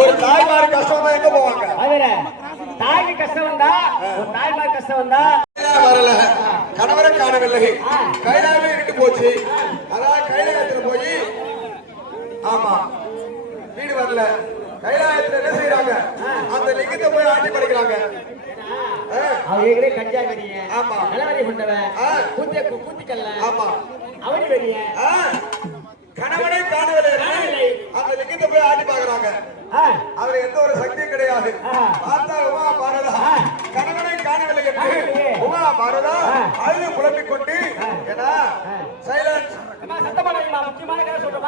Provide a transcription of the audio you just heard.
ஒரு தாய்மார் கஷ்டம் எங்க போவாங்க? தாய்க்கு கஷ்டம் வந்தா ஒரு தாய்மார் கஷ்டம் வந்தா வரல, கணவரை காணவில்லை, கைலாவே இருக்கு போச்சு. அதான் கைலாயத்துல போய் ஆமா வீடு வரல, கைலாயத்துல என்ன செய்யறாங்க? அந்த லிங்கத்தை போய் ஆட்டி படைக்கிறாங்க. அவங்களே கஞ்சா வெடிய ஆமா நிலவரி கொண்டவன் கூத்திக்கல்ல ஆமா அவனி வெடிய கணவனை காணவில்லை, அந்த லிங்கத்தை போய் ஆட்டி பாக்குறாங்க. அவர் எந்த ஒரு சக்தியும் கிடையாது. பார்த்தா உமா பாரதா கணவனை காணவில்லை என்று உமா பாரதா அழுது புலம்பிக் கொண்டு சைலன்ஸ் முக்கியமான கதை சொல்றேன்.